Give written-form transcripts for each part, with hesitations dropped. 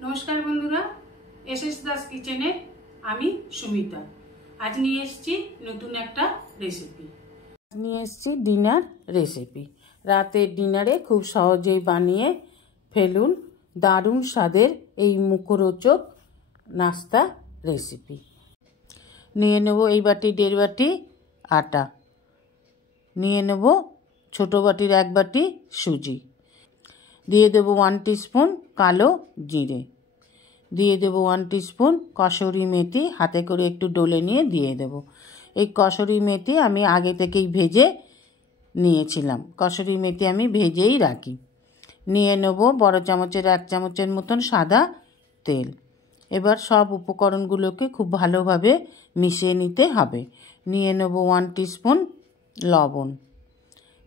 नमस्कार बंधुरा एसएस दास किचेने आमी सुमिता आज निये एसेछि नतून एकटा रेसिपि निये एसेछि डिनार रेसिपि रातेर डिनारे खूब सहजेई बानिये फेलुन दारुण स्वादेर एई मुखरोचक नास्ता रेसिपि निये नेब एई बाटी देড় बाटी आटा निये नेब छोटो बाटिर एक बाटी सुजी दिए देव 1 टीस्पून कालो जिरे दिए देव 1 टीस्पून कसुरी मेथी हाथे करे एकटू डोले निये दिए देव এই कसुरी मेथी आमी आगे থেকেই भेजे নিয়েছিলাম कसुरी मेथी आमी भेजेই রাখি নিয়ে নেব বড় চামচের 1 চামচের মতন সাদা তেল এবার সব উপকরণগুলোকে খুব ভালোভাবে মিশিয়ে নিতে হবে নিয়ে নেব 1 टीस्पून লবণ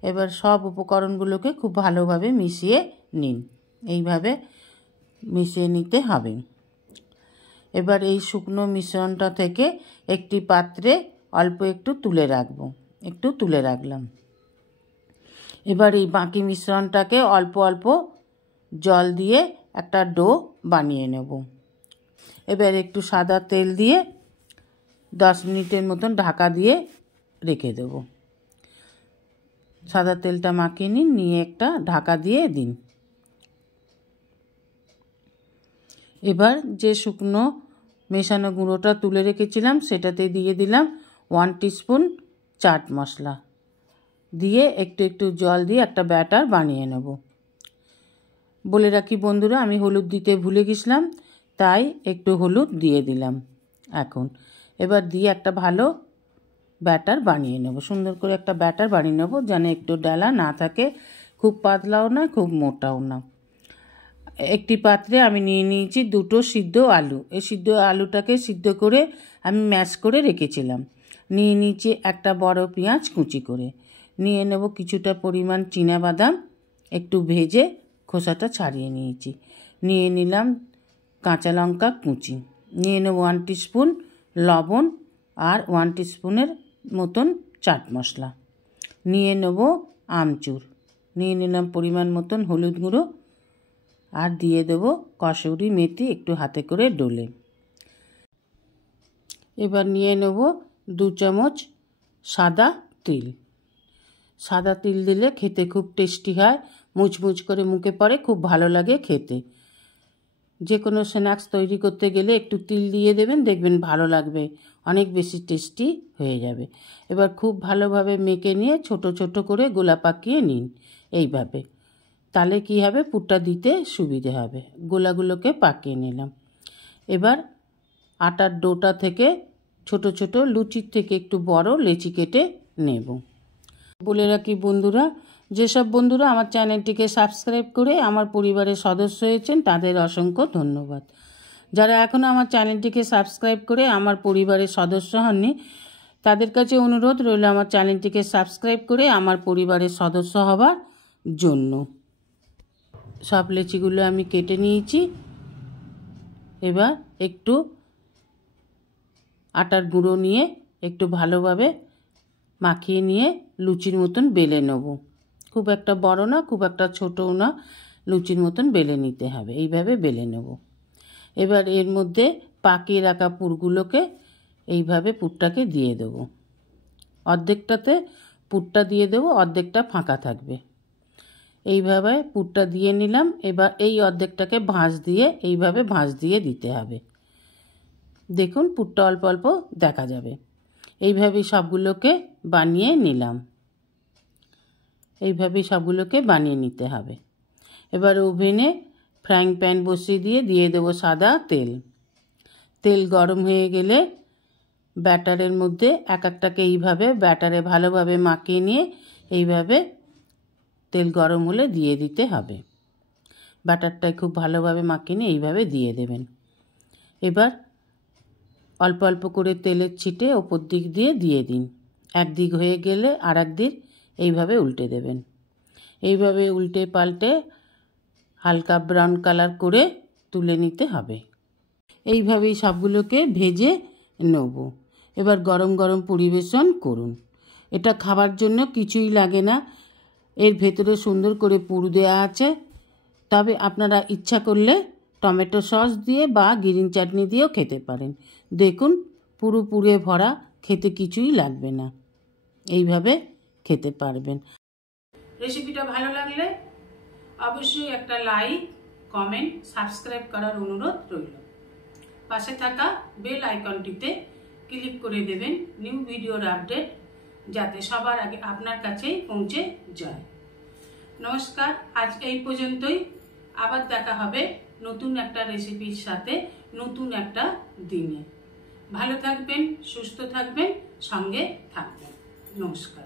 এবার সব উপকরণগুলোকে খুব ভালোভাবে মিশিয়ে নিন এইভাবে মিশিয়ে নিতে হবে এবার এই শুকনো মিশ্রণটা থেকে একটি পাত্রে অল্প একটু তুলে রাখব একটু তুলে রাখলাম এবার এই বাকি মিশ্রণটাকে অল্প অল্প জল দিয়ে একটা ডো বানিয়ে নেব এবার একটু সাদা তেল দিয়ে 10 মিনিটের মতন ঢাকা দিয়ে রেখে দেব সাদা তেলটা মাখিয়ে নিন নিয়ে একটা ঢাকা দিয়ে দিন এবার যে শুকনো মেশানো গুঁড়োটা তুলে রেখেছিলাম সেটাতে দিয়ে দিলাম 1 टीस्पून চাট মশলা দিয়ে একটু একটু জল দিয়ে একটা ব্যাটার বানিয়ে নেব বলে রাখি বন্ধুরা আমি হলুদ দিতে ভুলে গেছিলাম তাই একটু হলুদ দিয়ে দিলাম এখন এবার দিয়ে একটা ভালো ব্যাটার বানিয়ে নেব সুন্দর করে একটা ব্যাটার বানিয়ে নেব যেন একটু ডালা না থাকে খুব পাতলাও না খুব মোটাও না একটি পাত্রে আমি নিয়ে নিয়েছি দুটো সিদ্ধ আলু এই সিদ্ধ আলুটাকে সিদ্ধ করে আমি ম্যাশ করে রেখেছিলাম নিয়ে নিয়েছি একটা বড় পেঁয়াজ কুচি করে নিয়ে নেব কিছুটা পরিমাণ চীনা বাদাম একটু ভেজে খোসাটা ছাড়িয়ে নিয়েছি নিয়ে নিলাম কাঁচা লঙ্কা কুচি নিয়ে নেব 1 टीस्पून লবণ আর 1 टीस्पूনের মতন চাট মশলা নিয়ে নেব আমচুর নিয়ে নিলাম পরিমাণ মতন হলুদ গুঁড়ো আর দিয়ে দেব কসুরি মেথি একটু হাতে করে ডলে এবার নিয়ে নেব 2 চামচ সাদা তিল দিলে খেতে খুব টেস্টি হয় মুচমুচ করে মুখে পড়ে খুব ভালো লাগে খেতে যে কোনো স্ন্যাক্স তৈরি করতে গেলে একটু তিল দিয়ে দেবেন দেখবেন ভালো লাগবে অনেক বেশি টেস্টি হয়ে যাবে এবার খুব ভালোভাবে মেখে নিয়ে ছোট ছোট করে গোলা পাকিয়ে নিন এইভাবে তাহলে কি হবে পুরটা দিতে সুবিধে হবে গোলাগুলোকে পাকিয়ে নিলাম এবার আটার ডোটা থেকে ছোট ছোট লুচির থেকে একটু বড় লেচি কেটে নেব বলে রাখি বন্ধুরা যেসব বন্ধুরা আমার চ্যানেলটিকে সাবস্ক্রাইব করে আমার পরিবারের সদস্য হয়েছেন তাদের অসংখ্য ধন্যবাদ যারা এখনও আমার চ্যানেলটিকে সাবস্ক্রাইব করে আমার পরিবারের সদস্য হননি তাদের কাছে অনুরোধ রইল আমার চ্যানেলটিকে সাবস্ক্রাইব করে আমার পরিবারের সদস্য হবার জন্য সব লেচিগুলো আমি কেটে নিয়েছি এবার একটু আটার গুঁড়ো নিয়ে একটু ভালোভাবে মাখিয়ে নিয়ে লুচির মতন বেলে নেব খুব একটা বড় না খুব একটা ছোটও না লুচির মতন বেলে নিতে হবে এইভাবে বেলে নেব এবার এর মধ্যে পাকিয়ে রাখা পুরগুলোকে এইভাবে পুরটাকে দিয়ে দেব অর্ধেকটাতে পুরটা দিয়ে দেব অর্ধেকটা ফাঁকা থাকবে এইভাবে পুরটা দিয়ে নিলাম এবার এই অর্ধেকটাকে ভাঁজ দিয়ে এইভাবে ভাঁজ দিয়ে দিতে হবে দেখুন পুরটা অল্প অল্প দেখা যাবে এইভাবেই সবগুলোকে বানিয়ে নিলাম এইভাবেই সবগুলোকে বানিয়ে নিতে হবে এবার ওভেনে ফ্রাইং প্যান বসিয়ে দিয়ে দেব সাদা তেল গরম হয়ে গেলে ব্যাটারের মধ্যে এক একটাকে এইভাবে ব্যাটারে ভালোভাবে মাখিয়ে নিয়ে এইভাবে তেল গরম হলে দিয়ে দিতে হবে ব্যাটারটাই খুব ভালোভাবে মাখিয়ে নিয়ে এইভাবে দিয়ে দেবেন এবার অল্প অল্প করে তেলের ছিটে ওপর দিক দিয়ে দিন একদিক হয়ে গেলে আর একদিক এইভাবে উল্টে দেবেন এইভাবে উল্টে পাল্টে হালকা ব্রাউন কালার করে তুলে নিতে হবে এইভাবেই সবগুলোকে ভেজে নেব এবার গরম গরম পরিবেশন করুন এটা খাবার জন্য কিছুই লাগে না এর ভেতরে সুন্দর করে পুর দেওয়া আছে তবে আপনারা ইচ্ছা করলে টমেটো সস দিয়ে বা গ্রিন চাটনি দিয়েও খেতে পারেন। দেখুন পুরো পুরে ভরা, খেতে কিছুই লাগবে না, এইভাবে খেতে পারবেন। রেসিপিটা ভালো লাগলে অবশ্যই একটা লাইক, কমেন্ট, সাবস্ক্রাইব করার অনুরোধ রইল। পাশে থাকা বেল আইকনটিতে ক্লিক করে দেবেন নিউ ভিডিওর আপডেট যাতে সবার আগে আপনার কাছেই পৌঁছে যায়। নমস্কার, আজ এই পর্যন্তই। আবার দেখা হবে নতুন একটা রেসিপির সাথে নতুন একটা দিনে। ভালো থাকবেন, সুস্থ থাকবেন, সঙ্গে থাকবেন। নমস্কার।